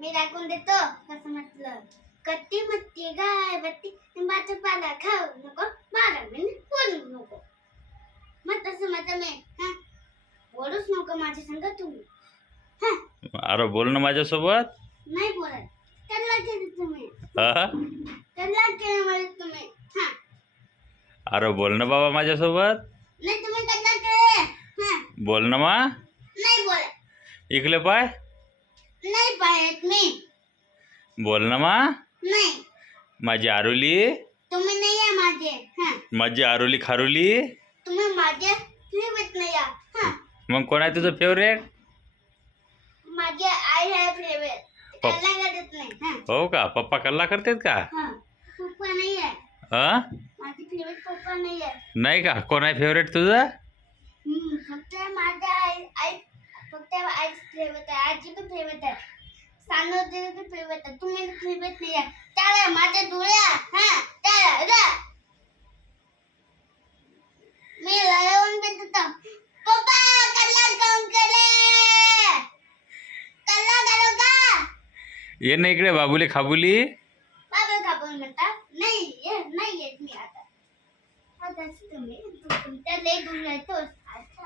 मी दाखवून देतो कसं म्हटलं. कट्टी मट्टी गाय बत्ती लिंबाचा पाला खाऊ नको 12 मिनिट बोलू नको. मग तसं माझं मी बोलूच नको माझ्या संग तुम्ही. अरे बोल ना माझ्यासोबत. नाही बोलत. कल्ला केली तुम्ही. हा? कल्ला केली मला तुम्ही. अरे बोल ना बाबा माझ्यासोबत. नाही तुम्ही कल्ला केले. बोल ना मा. नाही बोलत. इकडे पाय. नाही पाहत मी. बोल ना मा. नाही. माझी आरुली. तुम्ही नाही आहे माझे. माझी आरुली खारुली. तुम्ही माझे फेवरेट नाही आहे. मग कोण आहे तुझं फेवरेट? माझे आई आहे फेवरेट. कल्ला करत नाही. हो का? पप्पा कल्ला करतात का? पप्पा नाही आहे. हा? माझे फेवरेट पप्पा नाही आहे. नाही का? कोण आहे फेवरेट तुझं? फक्त माझ्या आई फक्त आई फेवरेट आहे. आजी पण फेवरेट आहे. सानोजी पण फेवरेट आहे. तुम्ही फेवरेट नाही आहे. त्याला माझ्या डोळ्या त्याला मी लढवून भेटतो. पप्पा कल्ला काम केले. कल्ला करू का? ये ना इकडे बाबुली खाबुली. बाबा कापून म्हणतात. नाही येत मी आता तुम्ही तुमच्या लई दूर राहतो.